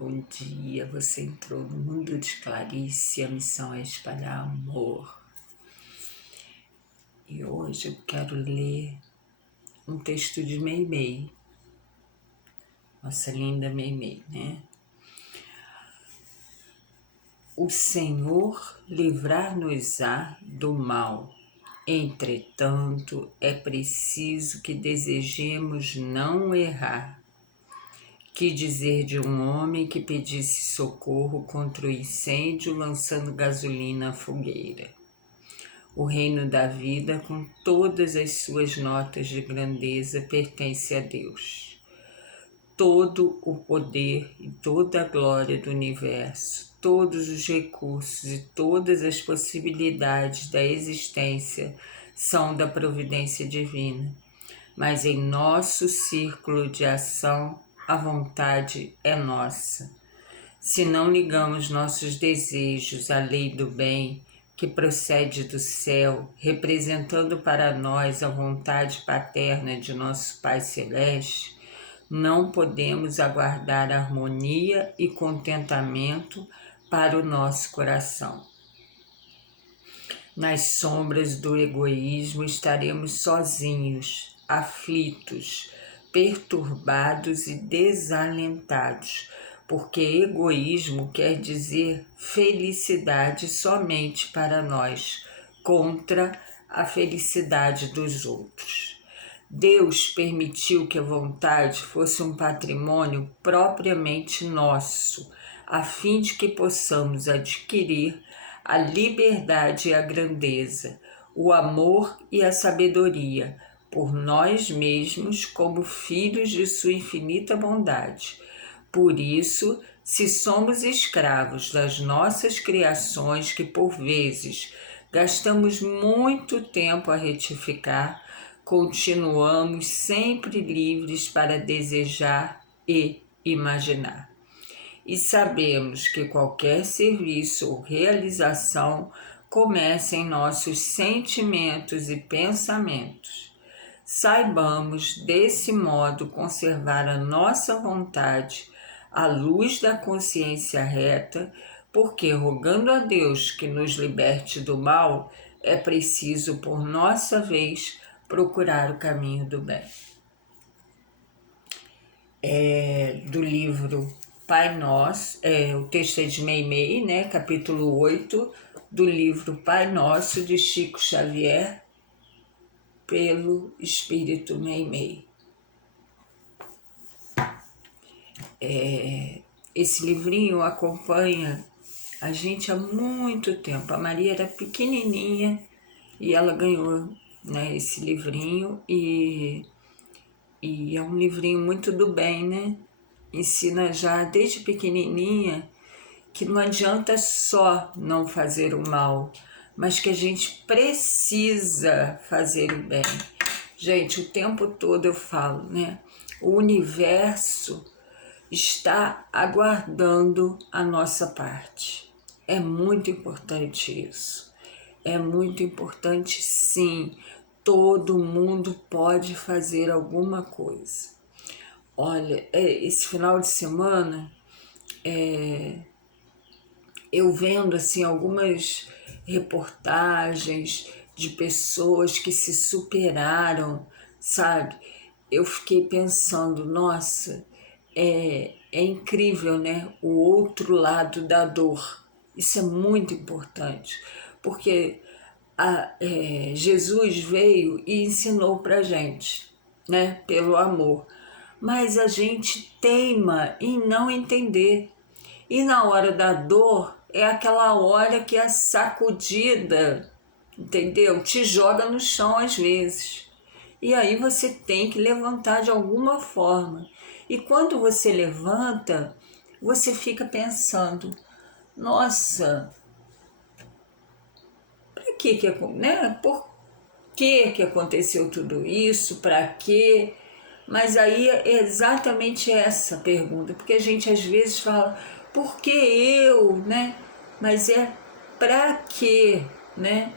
Bom dia, você entrou no mundo de Clarice, a missão é espalhar amor. E hoje eu quero ler um texto de Meimei, nossa linda Meimei, né? O Senhor livrar-nos-á do mal, entretanto é preciso que desejemos não errar. Que dizer de um homem que pedisse socorro contra o incêndio lançando gasolina à fogueira? O reino da vida, com todas as suas notas de grandeza, pertence a Deus. Todo o poder e toda a glória do universo, todos os recursos e todas as possibilidades da existência são da providência divina. Mas em nosso círculo de ação, a vontade é nossa. Se não ligamos nossos desejos à lei do bem, que procede do céu, representando para nós a vontade paterna de nosso Pai Celeste, não podemos aguardar harmonia e contentamento para o nosso coração. Nas sombras do egoísmo estaremos sozinhos, aflitos, perturbados e desalentados, porque egoísmo quer dizer felicidade somente para nós, contra a felicidade dos outros. Deus permitiu que a vontade fosse um patrimônio propriamente nosso, a fim de que possamos adquirir a liberdade e a grandeza, o amor e a sabedoria, por nós mesmos como filhos de sua infinita bondade. Por isso, se somos escravos das nossas criações que por vezes gastamos muito tempo a retificar, continuamos sempre livres para desejar e imaginar. E sabemos que qualquer serviço ou realização começa em nossos sentimentos e pensamentos. Saibamos, desse modo, conservar a nossa vontade à luz da consciência reta, porque, rogando a Deus que nos liberte do mal, é preciso, por nossa vez, procurar o caminho do bem. Do livro Pai Nosso, o texto é de Meimei, né, capítulo 8, do livro Pai Nosso, de Chico Xavier, pelo Espírito Meimei. Esse livrinho acompanha a gente há muito tempo. A Maria era pequenininha e ela ganhou, né, esse livrinho e é um livrinho muito do bem, né? Ensina já desde pequenininha que não adianta só não fazer o mal, mas que a gente precisa fazer o bem. Gente, o tempo todo eu falo, né? O universo está aguardando a nossa parte. É muito importante isso. É muito importante, sim. Todo mundo pode fazer alguma coisa. Olha, esse final de semana, eu vendo assim algumas reportagens de pessoas que se superaram, sabe? Eu fiquei pensando, nossa, é incrível, né? O outro lado da dor. Isso é muito importante, porque Jesus veio e ensinou pra gente, né? Pelo amor. Mas a gente teima em não entender. E na hora da dor, é aquela hora que a sacudida, entendeu? Te joga no chão às vezes. E aí você tem que levantar de alguma forma. E quando você levanta, você fica pensando, nossa, para que né? Por que aconteceu tudo isso? Para quê? Mas aí é exatamente essa pergunta, porque a gente às vezes fala, por que eu, né? Mas é para quê, né?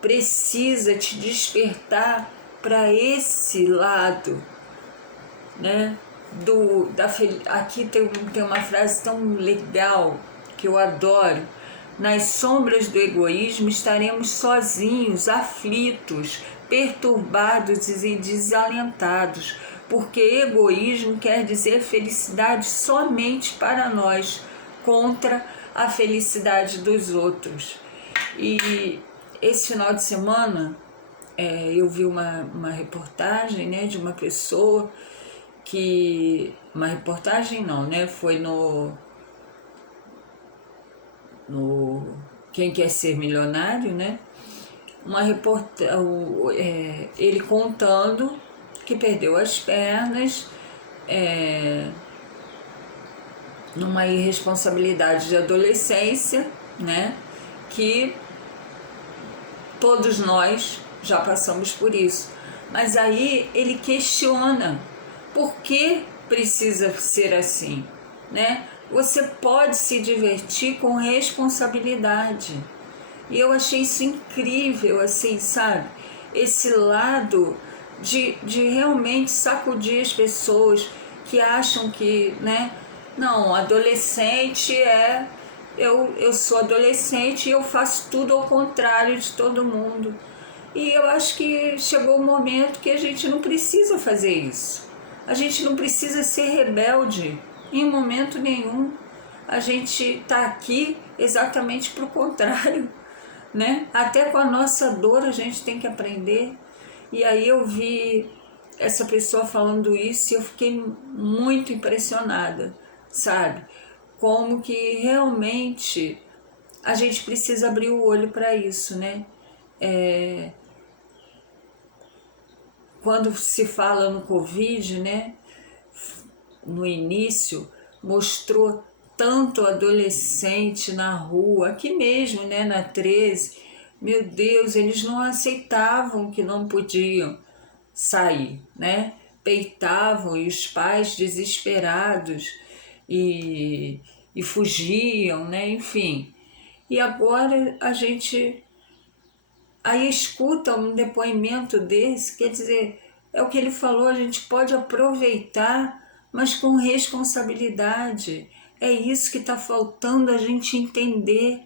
Precisa te despertar para esse lado, né? Aqui tem uma frase tão legal que eu adoro. Nas sombras do egoísmo estaremos sozinhos, aflitos, perturbados e desalentados, porque egoísmo quer dizer felicidade somente para nós, contra a felicidade dos outros. E esse final de semana eu vi uma reportagem, né, de uma pessoa que... Uma reportagem não, né? Foi no Quem Quer Ser Milionário, né? Ele contando que perdeu as pernas numa irresponsabilidade de adolescência, né? Que todos nós já passamos por isso. Mas aí ele questiona por que precisa ser assim, né? Você pode se divertir com responsabilidade. E eu achei isso incrível, assim, sabe? Esse lado de realmente sacudir as pessoas que acham que, né? Não, adolescente é... Eu sou adolescente e eu faço tudo ao contrário de todo mundo. E eu acho que chegou o momento que a gente não precisa fazer isso. A gente não precisa ser rebelde em momento nenhum. A gente está aqui exatamente para o contrário, né? Até com a nossa dor a gente tem que aprender. E aí eu vi essa pessoa falando isso e eu fiquei muito impressionada, sabe? Como que realmente a gente precisa abrir o olho para isso, né? Quando se fala no Covid, né? No início, mostrou tanto adolescente na rua, aqui mesmo, né, na 13, meu Deus, eles não aceitavam que não podiam sair, né? Peitavam e os pais desesperados e fugiam, né? Enfim. E agora a gente aí escuta um depoimento desse, quer dizer, é o que ele falou, a gente pode aproveitar, mas com responsabilidade. É isso que está faltando a gente entender.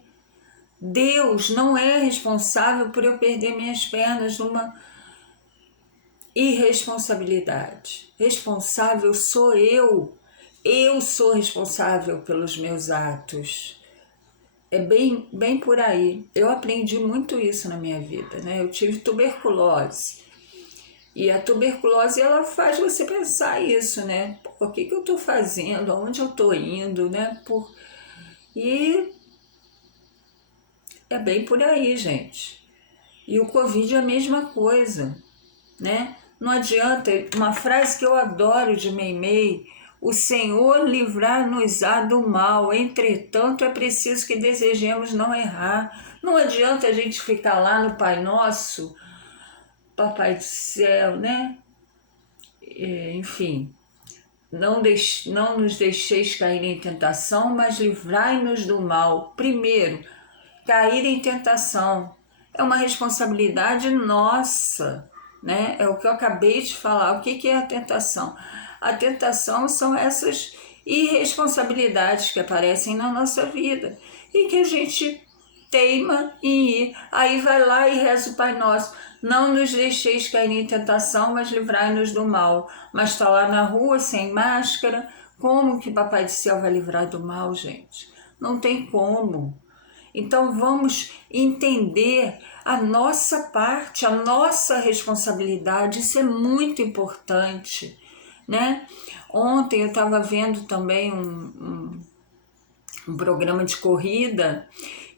Deus não é responsável por eu perder minhas pernas numa irresponsabilidade. Responsável sou eu. Eu sou responsável pelos meus atos. É bem por aí. Eu aprendi muito isso na minha vida, né? Eu tive tuberculose. E a tuberculose, ela faz você pensar isso, né? Pô, o que eu tô fazendo? Aonde eu tô indo, né? E é bem por aí, gente. E o Covid é a mesma coisa, né? Não adianta, uma frase que eu adoro de Meimei: o Senhor livrar-nos-á do mal, entretanto é preciso que desejemos não errar. Não adianta a gente ficar lá no Pai Nosso, Papai do Céu, né? Enfim, não nos deixeis cair em tentação, mas livrai-nos do mal. Primeiro, cair em tentação é uma responsabilidade nossa, né? É o que eu acabei de falar. O que é a tentação? A tentação são essas irresponsabilidades que aparecem na nossa vida e que a gente teima em ir. Aí vai lá e reza o Pai Nosso: não nos deixeis cair em tentação, mas livrai-nos do mal. Mas está lá na rua sem máscara, como que Papai do Céu vai livrar do mal, gente? Não tem como. Então vamos entender a nossa parte, a nossa responsabilidade. Isso é muito importante, né? Ontem eu estava vendo também um programa de corrida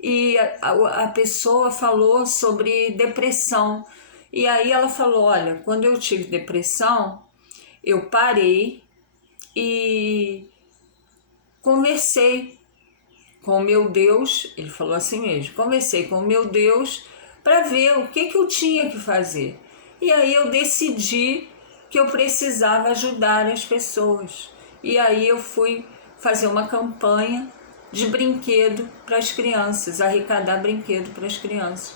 e a pessoa falou sobre depressão. E aí ela falou: olha, quando eu tive depressão, eu parei e conversei com o meu Deus. Ele falou assim mesmo: conversei com o meu Deus para ver o que eu tinha que fazer. E aí eu decidi que eu precisava ajudar as pessoas. E aí eu fui fazer uma campanha de brinquedo para as crianças, arrecadar brinquedo para as crianças.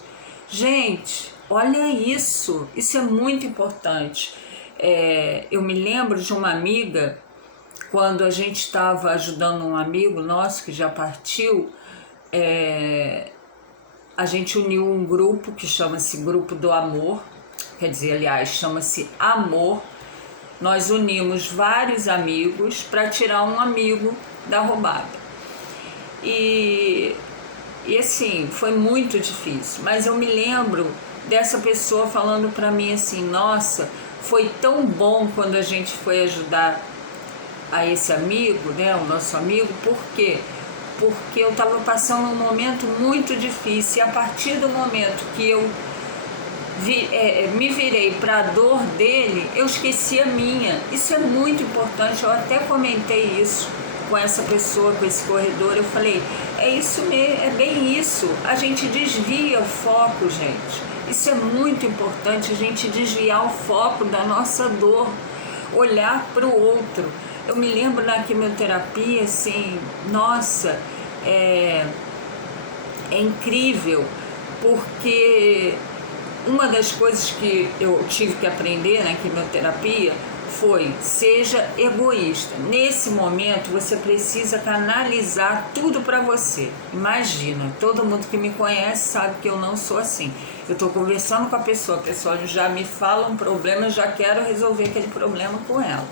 Gente, olha isso é muito importante. Eu me lembro de uma amiga quando a gente estava ajudando um amigo nosso que já partiu, a gente uniu um grupo que chama-se Grupo do Amor, quer dizer, aliás, chama-se Amor. Nós unimos vários amigos para tirar um amigo da roubada. E assim, foi muito difícil, mas eu me lembro dessa pessoa falando para mim assim: nossa, foi tão bom quando a gente foi ajudar a esse amigo, né, o nosso amigo. Por quê? Porque eu estava passando um momento muito difícil, e a partir do momento que eu me virei para a dor dele, eu esqueci a minha. Isso é muito importante, eu até comentei isso com essa pessoa, com esse corredor. Eu falei, é isso mesmo, é bem isso, a gente desvia o foco, gente. Isso é muito importante, a gente desviar o foco da nossa dor, olhar para o outro. Eu me lembro na quimioterapia, assim, nossa, é incrível, porque uma das coisas que eu tive que aprender na quimioterapia foi: seja egoísta. Nesse momento você precisa canalizar tudo para você. Imagina, todo mundo que me conhece sabe que eu não sou assim. Eu estou conversando com a pessoa já me fala um problema, eu já quero resolver aquele problema com ela.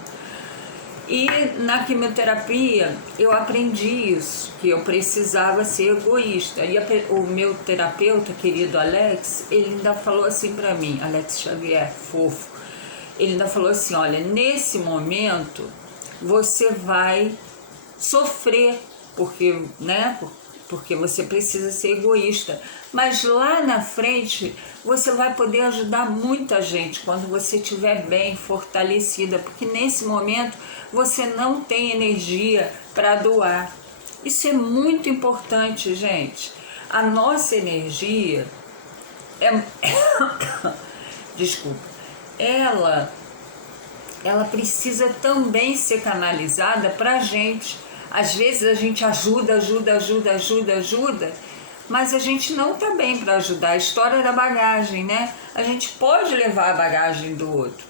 E na quimioterapia eu aprendi isso, que eu precisava ser egoísta. E o meu terapeuta, querido Alex, ele ainda falou assim para mim, Alex Xavier, fofo, ele ainda falou assim: olha, nesse momento você vai sofrer, porque, né, porque você precisa ser egoísta, mas lá na frente você vai poder ajudar muita gente quando você estiver bem, fortalecida, porque nesse momento você não tem energia para doar. Isso é muito importante, gente. A nossa energia desculpa, ela precisa também ser canalizada para a gente. Às vezes a gente ajuda, mas a gente não está bem para ajudar. A história da bagagem, né? A gente pode levar a bagagem do outro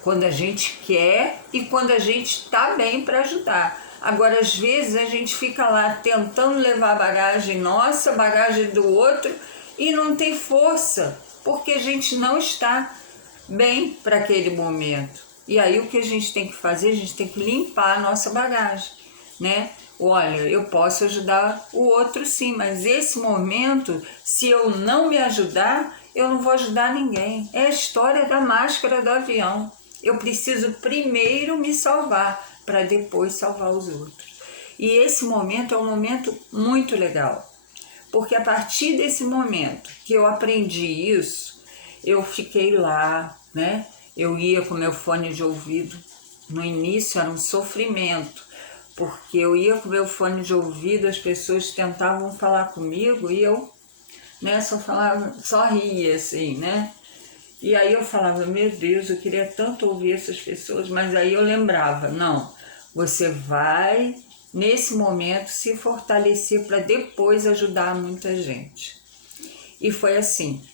quando a gente quer e quando a gente está bem para ajudar. Agora, às vezes a gente fica lá tentando levar a bagagem nossa, a bagagem do outro, e não tem força, porque a gente não está bem para aquele momento. E aí o que a gente tem que fazer? A gente tem que limpar a nossa bagagem, né? Olha, eu posso ajudar o outro sim, mas esse momento, se eu não me ajudar, eu não vou ajudar ninguém. É a história da máscara do avião. Eu preciso primeiro me salvar, para depois salvar os outros. E esse momento é um momento muito legal, porque a partir desse momento que eu aprendi isso, eu fiquei lá, né? Eu ia com meu fone de ouvido. No início era um sofrimento, porque eu ia com meu fone de ouvido, as pessoas tentavam falar comigo e eu, né, só ria assim, né? E aí eu falava, meu Deus, eu queria tanto ouvir essas pessoas, mas aí eu lembrava, não, você vai nesse momento se fortalecer para depois ajudar muita gente. E foi assim,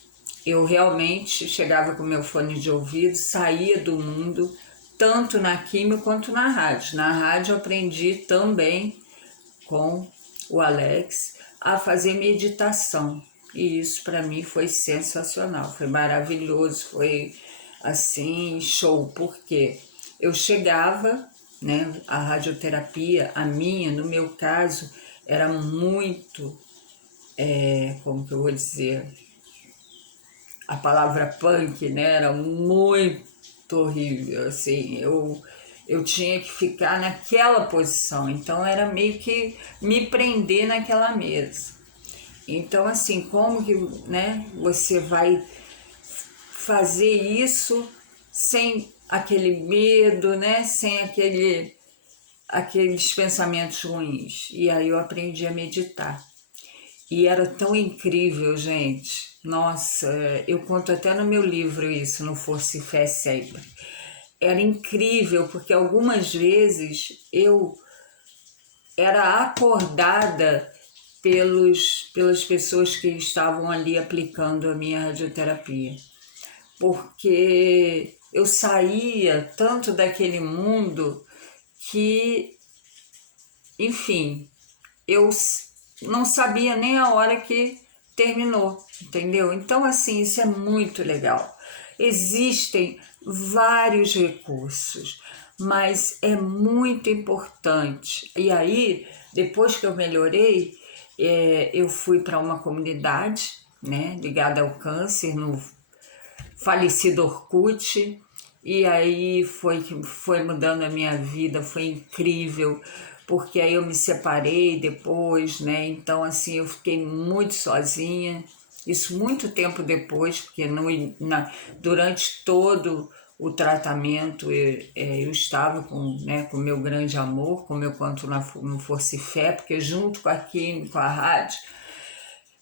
eu realmente chegava com meu fone de ouvido, saía do mundo, tanto na quimio quanto na rádio. Na rádio eu aprendi também com o Alex a fazer meditação. E isso para mim foi sensacional, foi maravilhoso, foi assim, show, porque eu chegava, né, a radioterapia, a minha, no meu caso, era muito, como que eu vou dizer, a palavra punk, né, era muito horrível, assim, eu tinha que ficar naquela posição, então era meio que me prender naquela mesa. Então, assim, como que, né, você vai fazer isso sem aquele medo, né, sem aqueles pensamentos ruins? E aí eu aprendi a meditar. E era tão incrível, gente. Nossa, eu conto até no meu livro isso, no Força e Fé Sempre. Era incrível, porque algumas vezes eu era acordada pelas pessoas que estavam ali aplicando a minha radioterapia, porque eu saía tanto daquele mundo que, enfim, eu não sabia nem a hora que terminou, entendeu? Então, assim, isso é muito legal. Existem vários recursos, mas é muito importante. E aí, depois que eu melhorei, eu fui para uma comunidade, né, ligada ao câncer, no falecido Orkut, e aí foi mudando a minha vida, foi incrível, porque aí eu me separei depois, né? Então, assim, eu fiquei muito sozinha, isso muito tempo depois, porque durante todo o tratamento eu estava com, né, com o meu grande amor, como eu conto no Força e Fé, porque junto com a Kim, com a rádio,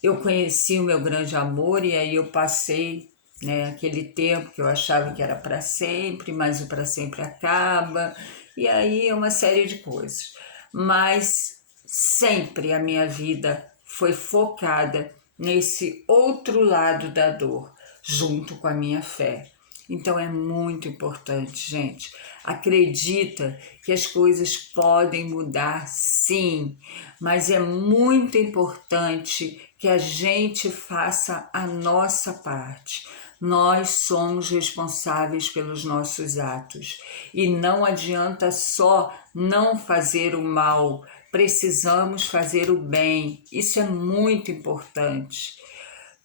eu conheci o meu grande amor e aí eu passei, né, aquele tempo que eu achava que era para sempre, mas o para sempre acaba, e aí é uma série de coisas. Mas sempre a minha vida foi focada nesse outro lado da dor, junto com a minha fé. Então é muito importante, gente. Acredita que as coisas podem mudar, sim, mas é muito importante que a gente faça a nossa parte. Nós somos responsáveis pelos nossos atos e não adianta só não fazer o mal, precisamos fazer o bem. Isso é muito importante.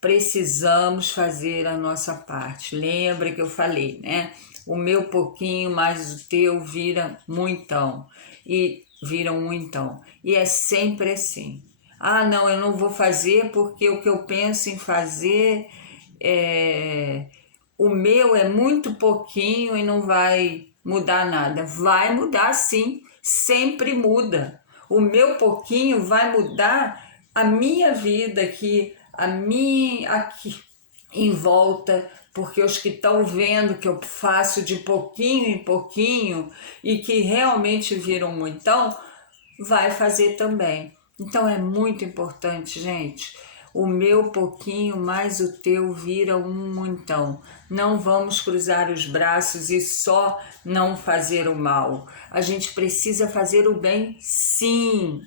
Precisamos fazer a nossa parte. Lembra que eu falei, né? O meu pouquinho mais o teu vira muitão. E vira um muitão. E é sempre assim. Ah, não, eu não vou fazer porque o que eu penso em fazer o meu é muito pouquinho e não vai mudar nada. Vai mudar sim, sempre muda. O meu pouquinho vai mudar a minha vida aqui, aqui em volta, porque os que estão vendo que eu faço de pouquinho em pouquinho e que realmente viram muitão, vai fazer também. Então é muito importante, gente. O meu pouquinho mais o teu vira um montão. Não vamos cruzar os braços e só não fazer o mal. A gente precisa fazer o bem, sim.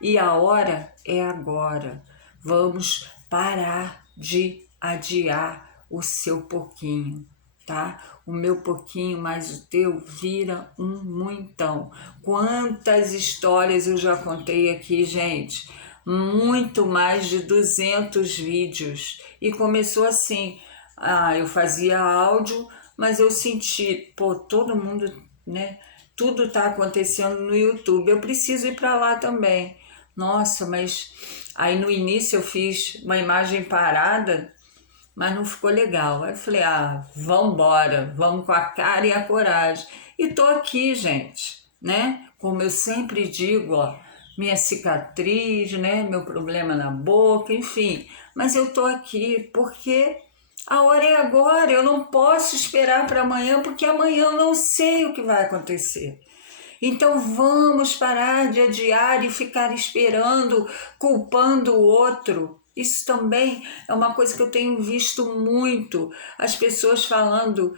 E a hora é agora. Vamos parar de adiar o seu pouquinho, tá? O meu pouquinho mais o teu vira um muitão. Quantas histórias eu já contei aqui, gente? Muito mais de 200 vídeos. E começou assim, eu fazia áudio, mas eu senti, pô, todo mundo, né? Tudo tá acontecendo no YouTube, eu preciso ir para lá também. Nossa, mas aí no início eu fiz uma imagem parada, mas não ficou legal. Aí eu falei, vambora, vamos com a cara e a coragem. E tô aqui, gente, né? Como eu sempre digo, ó, minha cicatriz, né? Meu problema na boca, enfim. Mas eu tô aqui porque a hora é agora, eu não posso esperar para amanhã, porque amanhã eu não sei o que vai acontecer. Então vamos parar de adiar e ficar esperando, culpando o outro. Isso também é uma coisa que eu tenho visto muito, as pessoas falando,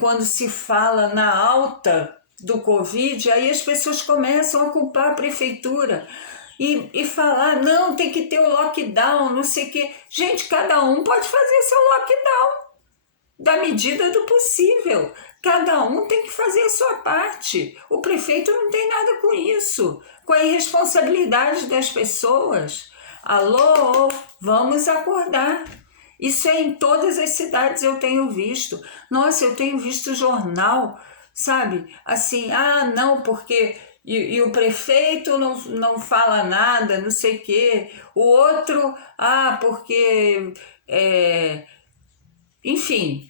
quando se fala na alta do Covid, aí as pessoas começam a culpar a prefeitura e falar, não, tem que ter o lockdown, não sei o quê. Gente, cada um pode fazer seu lockdown da medida do possível. Cada um tem que fazer a sua parte. O prefeito não tem nada com isso, com a irresponsabilidade das pessoas. Alô, vamos acordar. Isso é em todas as cidades, eu tenho visto. Nossa, eu tenho visto jornal, sabe? Assim, não, porque... E o prefeito não fala nada, não sei o quê. O outro, porque... Enfim,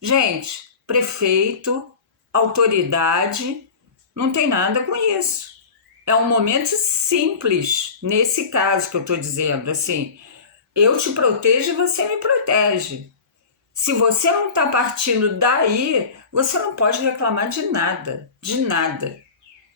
gente, prefeito, autoridade, não tem nada com isso. É um momento simples, nesse caso que eu estou dizendo, assim, eu te protejo e você me protege. Se você não está partindo daí, você não pode reclamar de nada,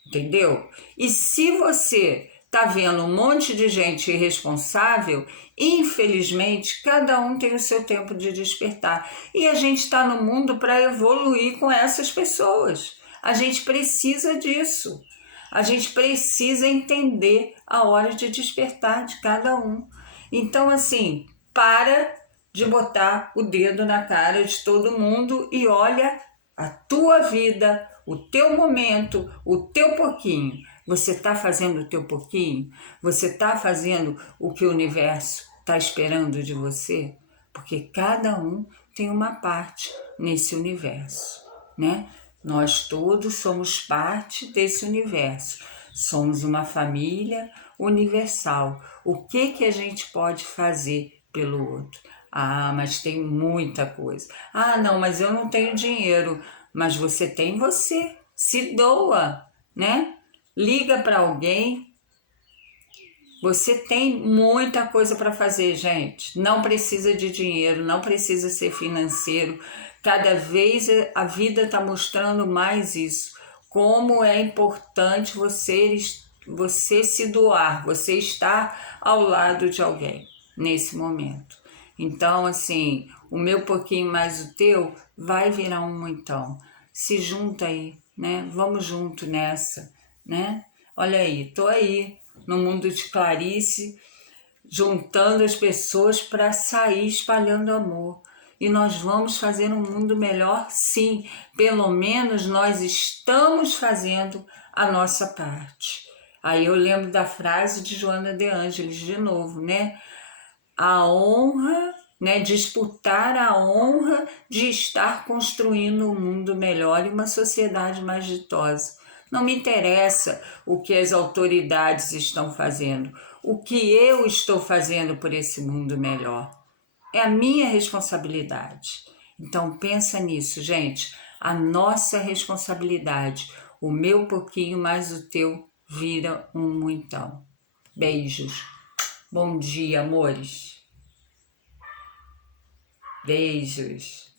entendeu? E se você tá vendo um monte de gente irresponsável, infelizmente, cada um tem o seu tempo de despertar. E a gente está no mundo para evoluir com essas pessoas. A gente precisa disso. A gente precisa entender a hora de despertar de cada um. Então, assim, para de botar o dedo na cara de todo mundo e olha a tua vida, o teu momento, o teu pouquinho. Você está fazendo o teu pouquinho? Você está fazendo o que o universo está esperando de você? Porque cada um tem uma parte nesse universo, né? Nós todos somos parte desse universo. Somos uma família universal. O que a gente pode fazer pelo outro? Ah, mas tem muita coisa. Ah, não, mas eu não tenho dinheiro. Mas você tem você. Se doa, né? Liga para alguém. Você tem muita coisa para fazer, gente. Não precisa de dinheiro, não precisa ser financeiro. Cada vez a vida está mostrando mais isso. Como é importante você se doar, você estar ao lado de alguém nesse momento. Então, assim, o meu pouquinho mais o teu vai virar um muitão. Se junta aí, né? Vamos junto nessa, né? Olha aí, tô aí no mundo de Clarice, juntando as pessoas para sair espalhando amor. E nós vamos fazer um mundo melhor, sim. Pelo menos nós estamos fazendo a nossa parte. Aí eu lembro da frase de Joana de Ângeles, de novo, né? A honra, né? Disputar a honra de estar construindo um mundo melhor e uma sociedade mais ditosa. Não me interessa o que as autoridades estão fazendo, o que eu estou fazendo por esse mundo melhor. É a minha responsabilidade. Então pensa nisso, gente. A nossa responsabilidade. O meu pouquinho mais o teu vira um muitão. Beijos. Bom dia, amores. Beijos.